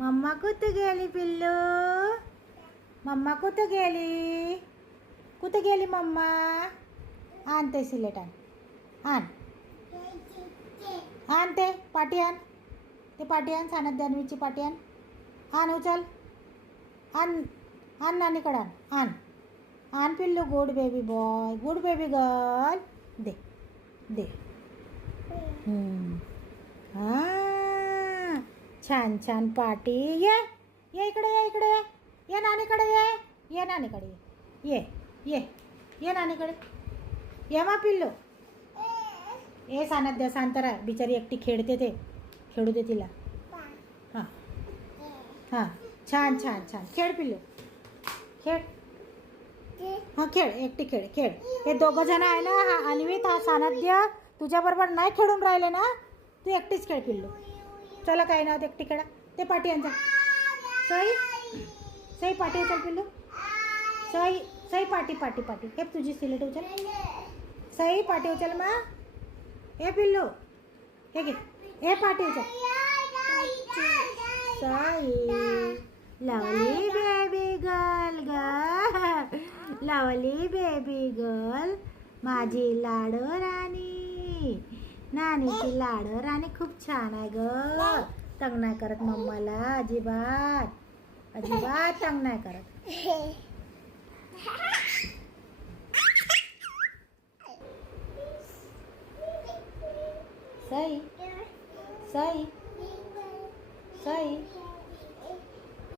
Mamma कुठे गेली पिल्लू? मम्मा कुठे गेली? कुठे गेली मम्मा? आण ते सिलेट आण आण ते पाटी आण. ते पाटी आण, सानद दानवीची पाटी आण. आण उचल. आण आण नानीकडे आण. आण आण पिल्लू. Good baby boy, good baby girl. दे दे. हां, छान छान पाटी. ये ये इकडे, ये इकडे, ये ये नानीकडे, ये नानीकडे, ये ये ये नानीकडे. ये मा पिल्लू. ए सानद द्या, शांत राहा. बिचारी एकटी खेळते, ते खेळू दे तिला. हां हां, छान छान छान. खेळ पिल्लू, खेळ. हां खेळ, एकटी खेळ खेळ. हे दोघं जण आहे ना, हा अन्वित, हा सानद्य, तुझ्याबरोबर नाही खेळून राहिले ना. तू एकटीच खेळ पिल्लू. चला काही ना, एकटी खेळा. ते पाठी आणजा. सई सई पाठी उचल पिल्लू. सई सई पाठी पाठी पाठी. हे तुझी सिलेट उचल. सई पाठी उचल मा. हे पिल्लू हे घे. हे पाठी उचल. सई लवली बेबी गर्ल ग, लवली बेबी गर्ल, माझी लाडो राणी. नानीची लाडो राणी खूप छान आहे ग. तंग नाही करत मम्माला अजिबात, अजिबात तंग नाही करत. सई